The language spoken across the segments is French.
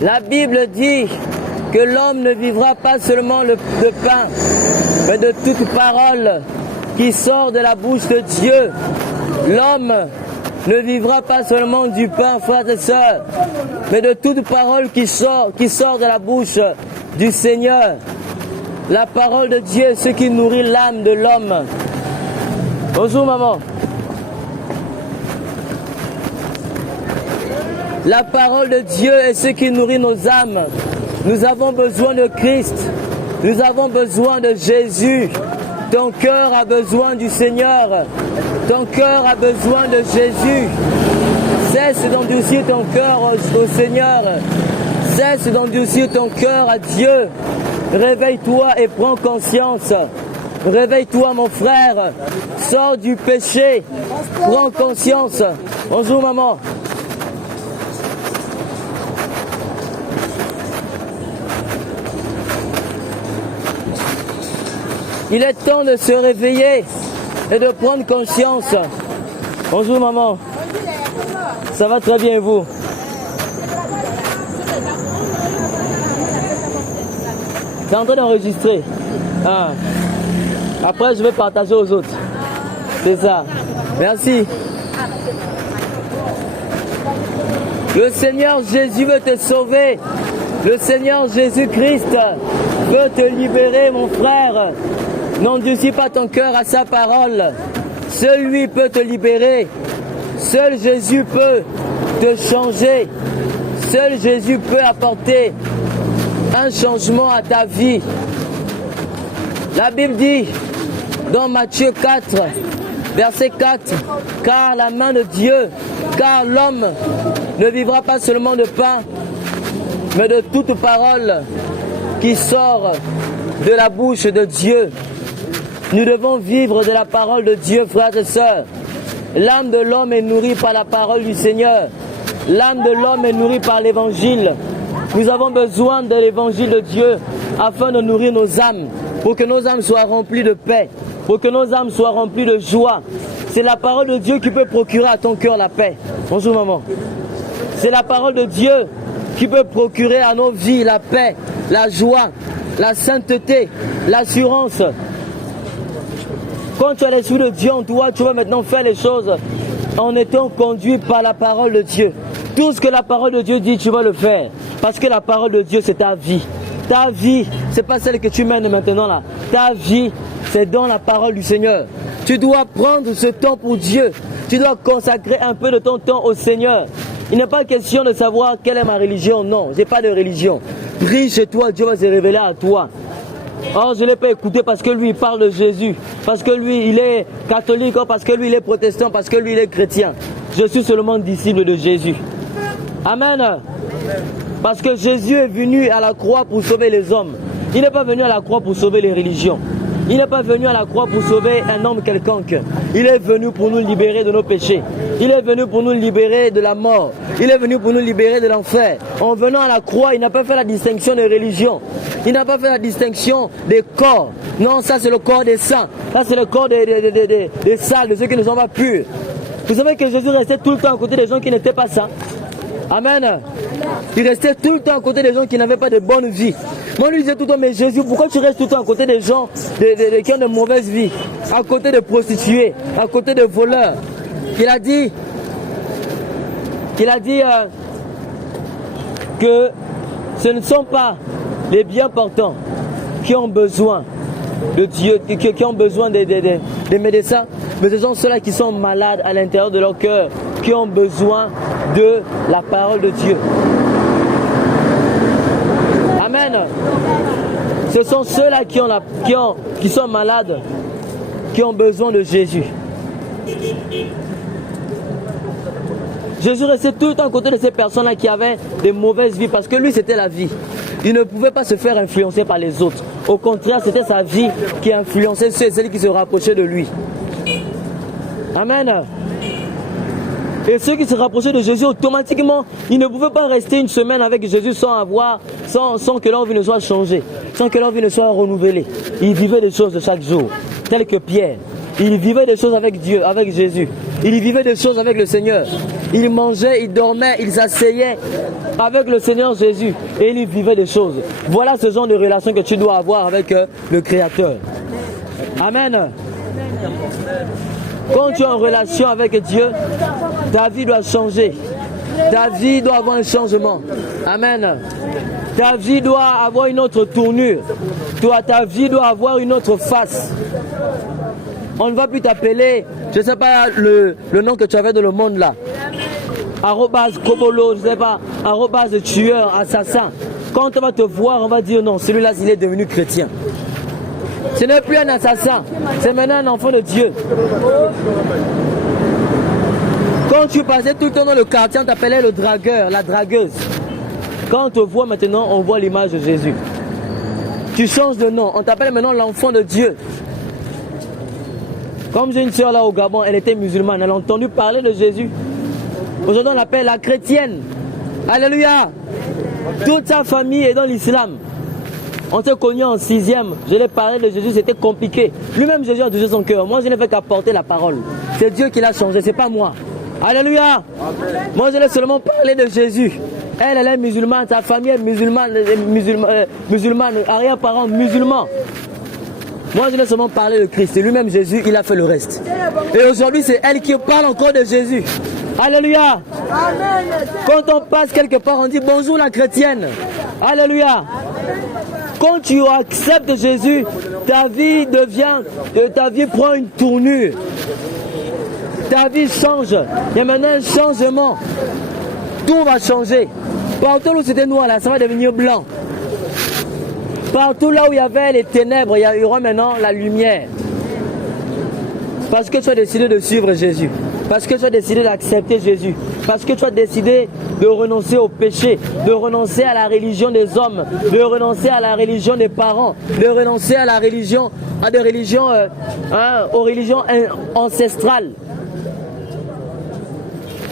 La Bible dit que l'homme ne vivra pas seulement de pain, mais de toute parole qui sort de la bouche de Dieu. L'homme ne vivra pas seulement du pain, frères et sœurs, mais de toute parole qui sort de la bouche du Seigneur. La parole de Dieu est ce qui nourrit l'âme de l'homme. Bonjour maman. La parole de Dieu est ce qui nourrit nos âmes. Nous avons besoin de Christ. Nous avons besoin de Jésus. Ton cœur a besoin du Seigneur. Ton cœur a besoin de Jésus. Cesse d'endurcir ton cœur au Seigneur. Cesse d'endurcir ton cœur à Dieu. Réveille-toi et prends conscience. Réveille-toi mon frère. Sors du péché. Prends conscience. Bonjour maman. Il est temps de se réveiller et de prendre conscience. Bonjour maman. Ça va très bien et vous? C'est en train d'enregistrer. Ah. Après je vais partager aux autres. C'est ça. Merci. Le Seigneur Jésus veut te sauver. Le Seigneur Jésus-Christ veut te libérer mon frère. N'endurcis pas ton cœur à sa parole. Seul lui peut te libérer. Seul Jésus peut te changer. Seul Jésus peut apporter un changement à ta vie. La Bible dit dans Matthieu 4, verset 4, car la main de Dieu, car l'homme ne vivra pas seulement de pain, mais de toute parole qui sort de la bouche de Dieu. Nous devons vivre de la parole de Dieu, frères et sœurs. L'âme de l'homme est nourrie par la parole du Seigneur. L'âme de l'homme est nourrie par l'évangile. Nous avons besoin de l'évangile de Dieu afin de nourrir nos âmes, pour que nos âmes soient remplies de paix, pour que nos âmes soient remplies de joie. C'est la parole de Dieu qui peut procurer à ton cœur la paix. Bonjour maman. C'est la parole de Dieu qui peut procurer à nos vies la paix, la joie, la sainteté, l'assurance. Quand tu as l'esprit de Dieu en toi, tu vas maintenant faire les choses en étant conduit par la parole de Dieu. Tout ce que la parole de Dieu dit, tu vas le faire. Parce que la parole de Dieu, c'est ta vie. Ta vie, c'est pas celle que tu mènes maintenant là. Ta vie, c'est dans la parole du Seigneur. Tu dois prendre ce temps pour Dieu. Tu dois consacrer un peu de ton temps au Seigneur. Il n'est pas question de savoir quelle est ma religion. Non, j'ai pas de religion. Prie chez toi, Dieu va se révéler à toi. Oh, je ne l'ai pas écouté parce que lui, il parle de Jésus. Parce que lui, il est catholique. Parce que lui, il est protestant. Parce que lui, il est chrétien. Je suis seulement disciple de Jésus. Amen. Parce que Jésus est venu à la croix pour sauver les hommes. Il n'est pas venu à la croix pour sauver les religions. Il n'est pas venu à la croix pour sauver un homme quelconque. Il est venu pour nous libérer de nos péchés. Il est venu pour nous libérer de la mort. Il est venu pour nous libérer de l'enfer. En venant à la croix, il n'a pas fait la distinction des religions. Il n'a pas fait la distinction des corps. Non, ça c'est le corps des saints. Ça c'est le corps des sales, de ceux qui ne sont pas purs. Vous savez que Jésus restait tout le temps à côté des gens qui n'étaient pas saints. Amen. Il restait tout le temps à côté des gens qui n'avaient pas de bonne vie. Moi, lui disais tout le temps, mais Jésus, pourquoi tu restes tout le temps à côté des gens qui ont de mauvaise vie, à côté de prostituées, à côté de voleurs? Il a dit que ce ne sont pas les bien portants qui ont besoin de Dieu, qui ont besoin des médecins, mais ce sont ceux-là qui sont malades à l'intérieur de leur cœur, qui ont besoin de la parole de Dieu. Amen. Ce sont ceux-là qui sont malades, qui ont besoin de Jésus. Jésus restait tout le temps à côté de ces personnes-là qui avaient des mauvaises vies, parce que lui, c'était la vie. Il ne pouvait pas se faire influencer par les autres. Au contraire, c'était sa vie qui influençait ceux et celles qui se rapprochaient de lui. Amen. Et ceux qui se rapprochaient de Jésus, automatiquement, ils ne pouvaient pas rester une semaine avec Jésus sans que leur vie ne soit changée, sans que leur vie ne soit renouvelée. Ils vivaient des choses de chaque jour, telles que Pierre. Il vivait des choses avec Dieu, avec Jésus. Il vivait des choses avec le Seigneur. Il mangeait, il dormait, il s'asseyait avec le Seigneur Jésus. Et il vivait des choses. Voilà ce genre de relation que tu dois avoir avec le Créateur. Amen. Quand tu es en relation avec Dieu, ta vie doit changer. Ta vie doit avoir un changement. Amen. Ta vie doit avoir une autre tournure. Ta vie doit avoir une autre face. On ne va plus t'appeler, je ne sais pas le nom que tu avais dans le monde là. Arrobase Kobolo, je ne sais pas, arrobase tueur, assassin. Quand on va te voir, on va dire non, celui-là, il est devenu chrétien. Ce n'est plus un assassin, c'est maintenant un enfant de Dieu. Quand tu passais tout le temps dans le quartier, on t'appelait le dragueur, la dragueuse. Quand on te voit maintenant, on voit l'image de Jésus. Tu changes de nom, on t'appelle maintenant l'enfant de Dieu. Comme j'ai une soeur là au Gabon, elle était musulmane, elle a entendu parler de Jésus. Aujourd'hui on l'appelle la chrétienne. Alléluia. Toute sa famille est dans l'islam. On s'est connus en 6e, je l'ai parlé de Jésus, c'était compliqué. Lui-même Jésus a touché son cœur, moi je n'ai fait qu'apporter la parole. C'est Dieu qui l'a changé, c'est pas moi. Alléluia. Moi je l'ai seulement parlé de Jésus. Elle est musulmane, sa famille est musulmane, arrière-parents musulmans. Moi, je n'ai seulement parlé de Christ. Et lui-même, Jésus, il a fait le reste. Et aujourd'hui, c'est elle qui parle encore de Jésus. Alléluia. Quand on passe quelque part, on dit bonjour la chrétienne. Alléluia. Quand tu acceptes Jésus, ta vie prend une tournure. Ta vie change. Il y a maintenant un changement. Tout va changer. Partout où c'était noir, là, ça va devenir blanc. Partout là où il y avait les ténèbres, il y aura maintenant la lumière. Parce que tu as décidé de suivre Jésus. Parce que tu as décidé d'accepter Jésus. Parce que tu as décidé de renoncer au péché, de renoncer à la religion des hommes, de renoncer à la religion des parents, de renoncer à la religion, aux religions ancestrales.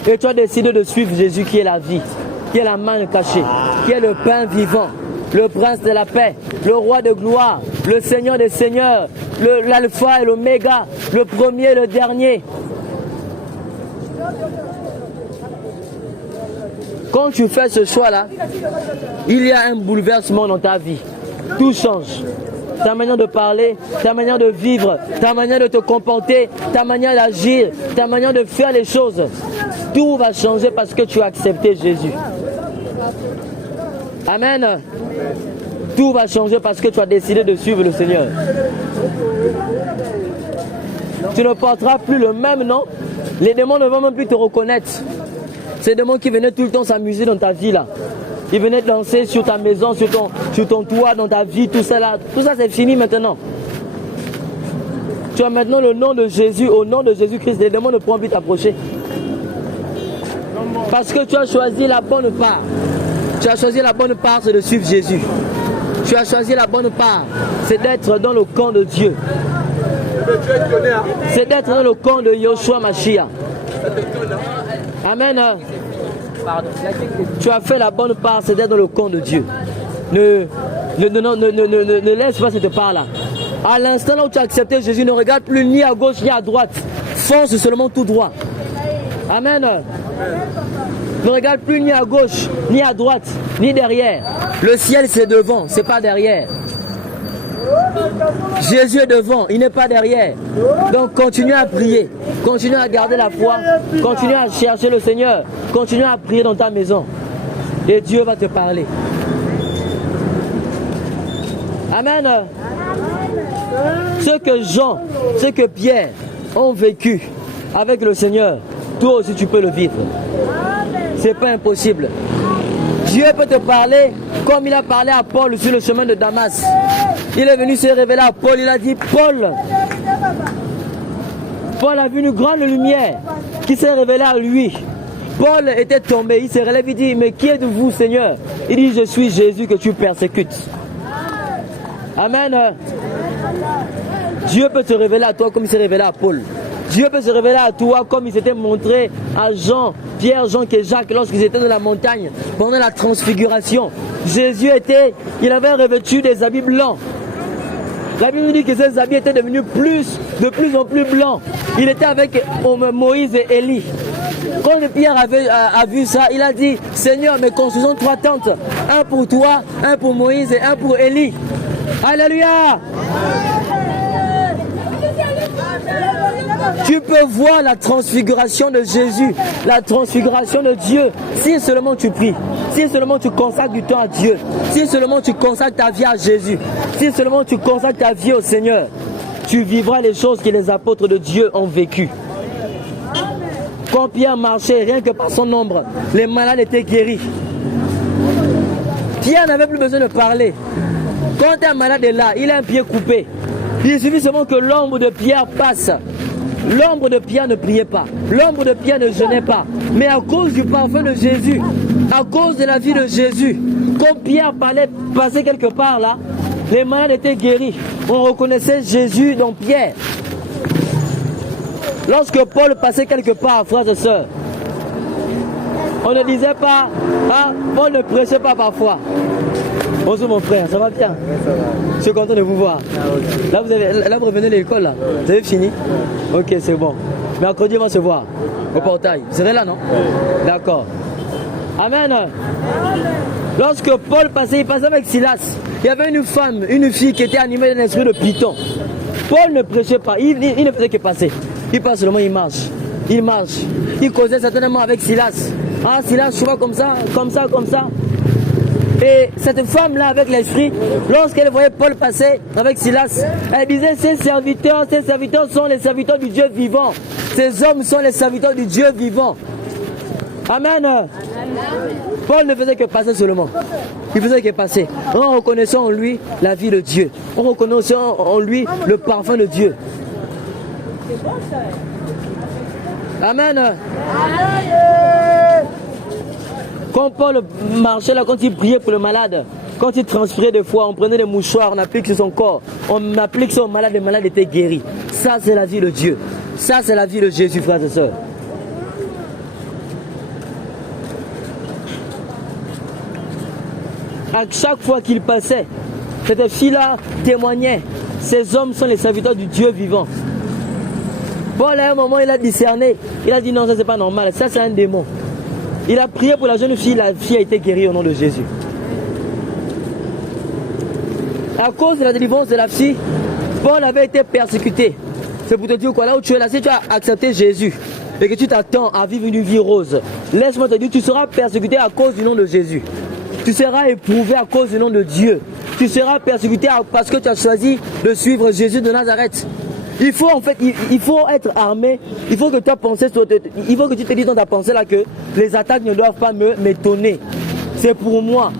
Et tu as décidé de suivre Jésus qui est la vie, qui est la main cachée, qui est le pain vivant. Le prince de la paix, le roi de gloire, le seigneur des seigneurs, l'alpha et l'oméga, le premier et le dernier. Quand tu fais ce choix-là, il y a un bouleversement dans ta vie. Tout change. Ta manière de parler, ta manière de vivre, ta manière de te comporter, ta manière d'agir, ta manière de faire les choses. Tout va changer parce que tu as accepté Jésus. Amen. Tout va changer parce que tu as décidé de suivre le Seigneur. Tu ne porteras plus le même nom. Les démons ne vont même plus te reconnaître. Ces démons qui venaient tout le temps s'amuser dans ta vie là. Ils venaient danser sur ta maison, sur ton toit, dans ta vie, tout ça là. Tout ça c'est fini maintenant. Tu as maintenant le nom de Jésus. Au nom de Jésus-Christ, les démons ne pourront plus t'approcher. Parce que tu as choisi la bonne part. Tu as choisi la bonne part, c'est de suivre Jésus. Tu as choisi la bonne part, c'est d'être dans le camp de Dieu. C'est d'être dans le camp de Yoshua Mashiach. Amen. Tu as fait la bonne part, c'est d'être dans le camp de Dieu. Ne laisse pas cette part-là. À l'instant où tu as accepté Jésus, ne regarde plus ni à gauche ni à droite. Fonce seulement tout droit. Amen. Ne regarde plus ni à gauche, ni à droite, ni derrière. Le ciel c'est devant, c'est pas derrière. Jésus est devant, il n'est pas derrière. Donc continue à prier, continue à garder la foi, continue à chercher le Seigneur, continue à prier dans ta maison. Et Dieu va te parler. Amen. Ce que Jean, ce que Pierre ont vécu avec le Seigneur, toi aussi tu peux le vivre. C'est pas impossible. Dieu peut te parler comme il a parlé à Paul sur le chemin de Damas. Il est venu se révéler à Paul, il a dit Paul. Paul a vu une grande lumière qui s'est révélée à lui. Paul était tombé, il se relève, il dit mais qui êtes-vous Seigneur? Il dit je suis Jésus que tu persécutes. Amen. Dieu peut te révéler à toi comme il s'est révélé à Paul. Dieu peut se révéler à toi comme il s'était montré à Jean, Pierre, Jean et Jacques lorsqu'ils étaient dans la montagne pendant la transfiguration. Jésus il avait revêtu des habits blancs. La Bible nous dit que ces habits étaient devenus de plus en plus blancs. Il était avec Moïse et Élie. Quand Pierre a vu ça, il a dit, Seigneur, mais construisons 3 tentes. Un pour toi, un pour Moïse et un pour Élie. Alléluia! Tu peux voir la transfiguration de Jésus, la transfiguration de Dieu, si seulement tu pries, si seulement tu consacres du temps à Dieu, si seulement tu consacres ta vie à Jésus, si seulement tu consacres ta vie au Seigneur, tu vivras les choses que les apôtres de Dieu ont vécues. Quand Pierre marchait, rien que par son ombre, les malades étaient guéris. Pierre n'avait plus besoin de parler. Quand un malade est là, il a un pied coupé. Il suffit seulement que l'ombre de Pierre passe. L'ombre de Pierre ne priait pas. L'ombre de Pierre ne jeûnait pas. Mais à cause du parfum de Jésus, à cause de la vie de Jésus, quand Pierre passait quelque part là, les malades étaient guéris. On reconnaissait Jésus dans Pierre. Lorsque Paul passait quelque part, frères et sœurs, on ne disait pas, ah, Paul ne prêchait pas parfois. Bonjour mon frère, ça va bien? Je suis content de vous voir. Là vous revenez de l'école là. Vous avez fini? Ok, c'est bon. Mercredi on va se voir au portail. Vous serez là, non? D'accord. Amen. Lorsque Paul passait, il passait avec Silas. Il y avait une fille qui était animée d'un esprit de python. Paul ne prêchait pas, il ne faisait que passer. Il passe seulement, il marche. Il marche. Il causait certainement avec Silas. Ah, Silas, tu vois comme ça, comme ça, comme ça. Et cette femme-là, avec l'esprit, lorsqu'elle voyait Paul passer avec Silas, elle disait, ces serviteurs sont les serviteurs du Dieu vivant. Ces hommes sont les serviteurs du Dieu vivant. Amen. Paul ne faisait que passer seulement. Il faisait que passer. En reconnaissant en lui la vie de Dieu. En reconnaissant en lui le parfum de Dieu. Amen. Quand Paul marchait là, quand il priait pour le malade, quand il transpirait des fois, on prenait des mouchoirs, on applique sur son corps, on applique sur le malade, le malade était guéri. Ça, c'est la vie de Dieu. Ça, c'est la vie de Jésus, frères et sœurs. À chaque fois qu'il passait, cette fille-là témoignait. Ces hommes sont les serviteurs du Dieu vivant. Paul, à un moment, il a discerné. Il a dit non, ça c'est pas normal. Ça, c'est un démon. Il a prié pour la jeune fille. La fille a été guérie au nom de Jésus. À cause de la délivrance de la fille, Paul avait été persécuté. C'est pour te dire quoi, là où tu es là, si tu as accepté Jésus et que tu t'attends à vivre une vie rose, laisse-moi te dire, tu seras persécuté à cause du nom de Jésus. Tu seras éprouvé à cause du nom de Dieu. Tu seras persécuté parce que tu as choisi de suivre Jésus de Nazareth. Il faut en fait, il faut être armé. Il faut que ta pensée soit, il faut que tu te dises dans ta pensée là que les attaques ne doivent pas m'étonner. C'est pour moi.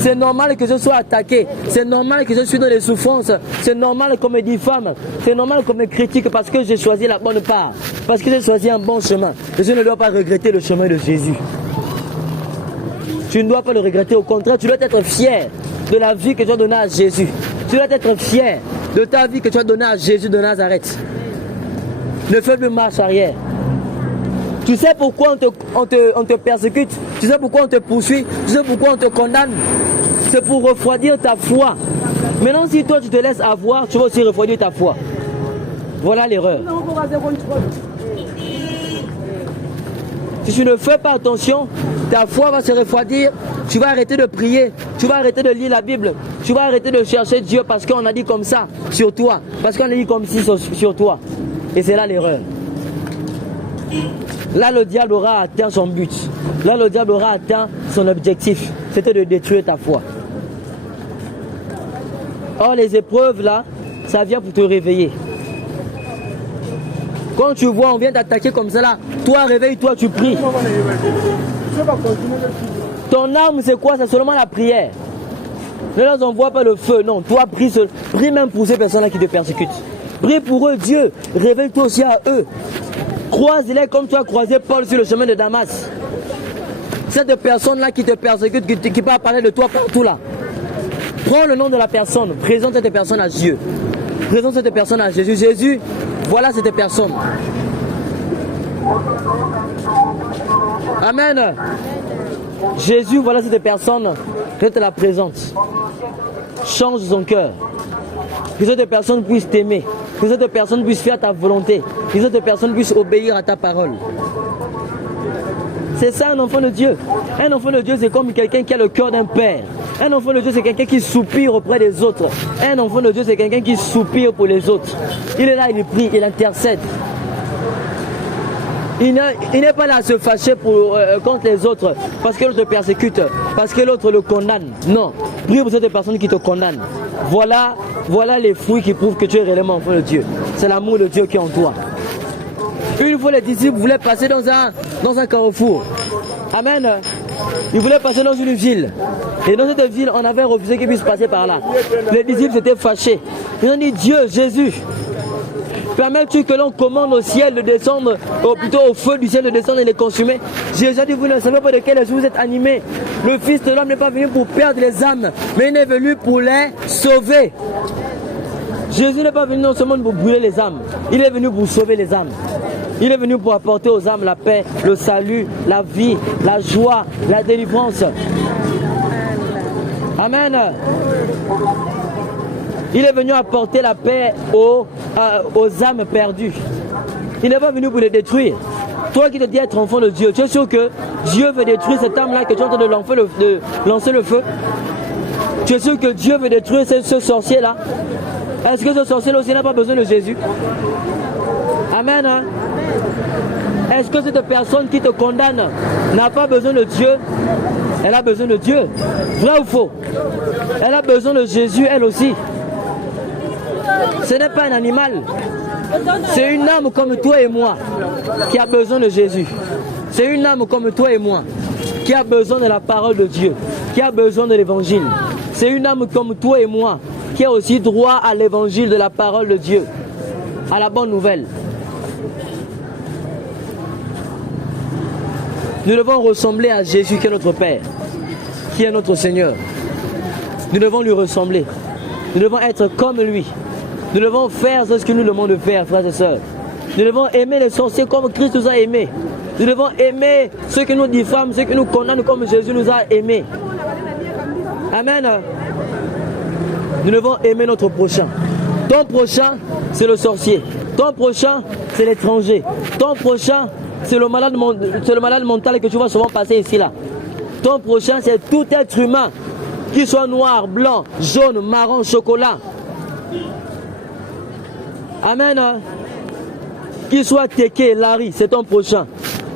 C'est normal que je sois attaqué. C'est normal que je suis dans les souffrances. C'est normal qu'on me diffame. C'est normal qu'on me critique parce que j'ai choisi la bonne part. Parce que j'ai choisi un bon chemin. Et je ne dois pas regretter le chemin de Jésus. Tu ne dois pas le regretter. Au contraire, tu dois être fier de la vie que tu as donnée à Jésus. Tu dois être fier de ta vie que tu as donnée à Jésus de Nazareth. Ne fais plus marche arrière. Tu sais pourquoi on te persécute? Tu sais pourquoi on te poursuit? Tu sais pourquoi on te condamne? C'est pour refroidir ta foi. Maintenant, si toi tu te laisses avoir, tu vas aussi refroidir ta foi. Voilà l'erreur. Si tu ne fais pas attention, ta foi va se refroidir. Tu vas arrêter de prier. Tu vas arrêter de lire la Bible. Tu vas arrêter de chercher Dieu parce qu'on a dit comme ça sur toi. Parce qu'on a dit comme ci sur toi. Et c'est là l'erreur. Là, le diable aura atteint son but. Là, le diable aura atteint son objectif. C'était de détruire ta foi. Or, les épreuves, là, ça vient pour te réveiller. Quand tu vois, on vient t'attaquer comme ça, là, toi, réveille-toi, tu pries. Ton arme, c'est quoi? C'est seulement la prière. Ne leur envoie pas le feu, non. Toi, prie même pour ces personnes-là qui te persécutent. Prie pour eux, Dieu. Révèle-toi aussi à eux. Croise-les comme tu as croisé Paul sur le chemin de Damas. Cette personne-là qui te persécute, qui peut parler de toi partout là. Prends le nom de la personne, présente cette personne à Dieu. Présente cette personne à Jésus. Jésus, voilà cette personne. Amen. Jésus, voilà cette personne. Je te la présente. Change son cœur. Que cette personne puisse t'aimer. Que cette personne puisse faire ta volonté. Que cette personne puisse obéir à ta parole. C'est ça un enfant de Dieu. Un enfant de Dieu, c'est comme quelqu'un qui a le cœur d'un père. Un enfant de Dieu, c'est quelqu'un qui soupire auprès des autres. Un enfant de Dieu, c'est quelqu'un qui soupire pour les autres. Il est là, il prie, il intercède. Il n'est pas là à se fâcher contre les autres parce que l'autre te persécute, parce que l'autre le condamne. Non, prie pour cette personne qui te condamne. Voilà les fruits qui prouvent que tu es réellement enfant de Dieu. C'est l'amour de Dieu qui est en toi. Une fois les disciples voulaient passer dans un carrefour. Amen. Ils voulaient passer dans une ville. Et dans cette ville, on avait refusé qu'ils puissent passer par là. Les disciples s'étaient fâchés. Ils ont dit, Dieu, Jésus, permets-tu que l'on commande au ciel de descendre, ou plutôt au feu du ciel de descendre et les consumer? Jésus a dit, vous ne savez pas de quel esprit vous êtes animés. Le Fils de l'homme n'est pas venu pour perdre les âmes, mais il est venu pour les sauver. Jésus n'est pas venu non seulement pour brûler les âmes, il est venu pour sauver les âmes. Il est venu pour apporter aux âmes la paix, le salut, la vie, la joie, la délivrance. Amen. Il est venu apporter la paix aux âmes perdues. Il n'est pas venu pour les détruire. Toi qui te dis être enfant de Dieu, tu es sûr que Dieu veut détruire cette âme-là que tu es en train de lancer le feu? Tu es sûr que Dieu veut détruire ce sorcier-là? Est-ce que ce sorcier-là aussi n'a pas besoin de Jésus? Amen. Hein? Est-ce que cette personne qui te condamne n'a pas besoin de Dieu? Elle a besoin de Dieu. Vrai ou faux? Elle a besoin de Jésus, elle aussi. Ce n'est pas un animal. C'est une âme comme toi et moi qui a besoin de Jésus. C'est une âme comme toi et moi qui a besoin de la parole de Dieu, qui a besoin de l'évangile. C'est une âme comme toi et moi qui a aussi droit à l'évangile de la parole de Dieu, à la bonne nouvelle. Nous devons ressembler à Jésus qui est notre Père, qui est notre Seigneur. Nous devons lui ressembler. Nous devons être comme lui. Nous devons faire ce que nous demandons de faire, frères et sœurs. Nous devons aimer les sorciers comme Christ nous a aimés. Nous devons aimer ceux qui nous diffament, ceux qui nous condamnent comme Jésus nous a aimés. Amen. Nous devons aimer notre prochain. Ton prochain, c'est le sorcier. Ton prochain, c'est l'étranger. Ton prochain, c'est le malade mental que tu vas souvent passer ici là. Ton prochain, c'est tout être humain, qu'il soit noir, blanc, jaune, marron, chocolat. Amen. Qu'il soit Téké, Larry, c'est ton prochain.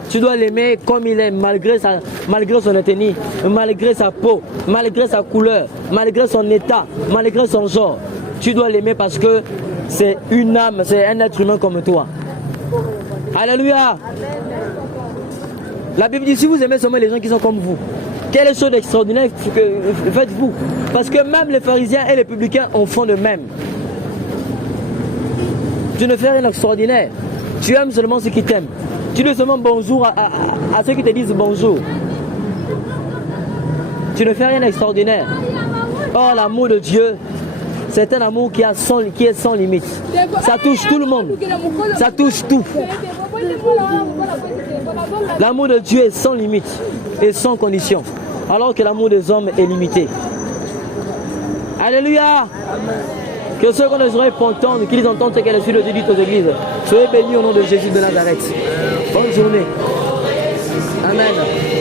Tu dois l'aimer comme il est, malgré son ethnie, malgré sa peau, malgré sa couleur, malgré son état, malgré son genre. Tu dois l'aimer parce que c'est une âme, c'est un être humain comme toi. Alléluia. La Bible dit, si vous aimez seulement les gens qui sont comme vous, quelle chose d'extraordinaire faites-vous? Parce que même les pharisiens et les publicains en font de même. Tu ne fais rien d'extraordinaire. Tu aimes seulement ceux qui t'aiment. Tu dis seulement bonjour à ceux qui te disent bonjour. Tu ne fais rien d'extraordinaire. Or, l'amour de Dieu, c'est un amour qui est sans limite. Ça touche tout le monde. Ça touche tout. L'amour de Dieu est sans limite et sans condition. Alors que l'amour des hommes est limité. Alléluia. Que ceux qu'on oreilles pour entendre, qu'ils entendent ce qu'est le Seigneur de Dieu dit aux églises. Soyez bénis au nom de Jésus de Nazareth. Bonne journée. Amen.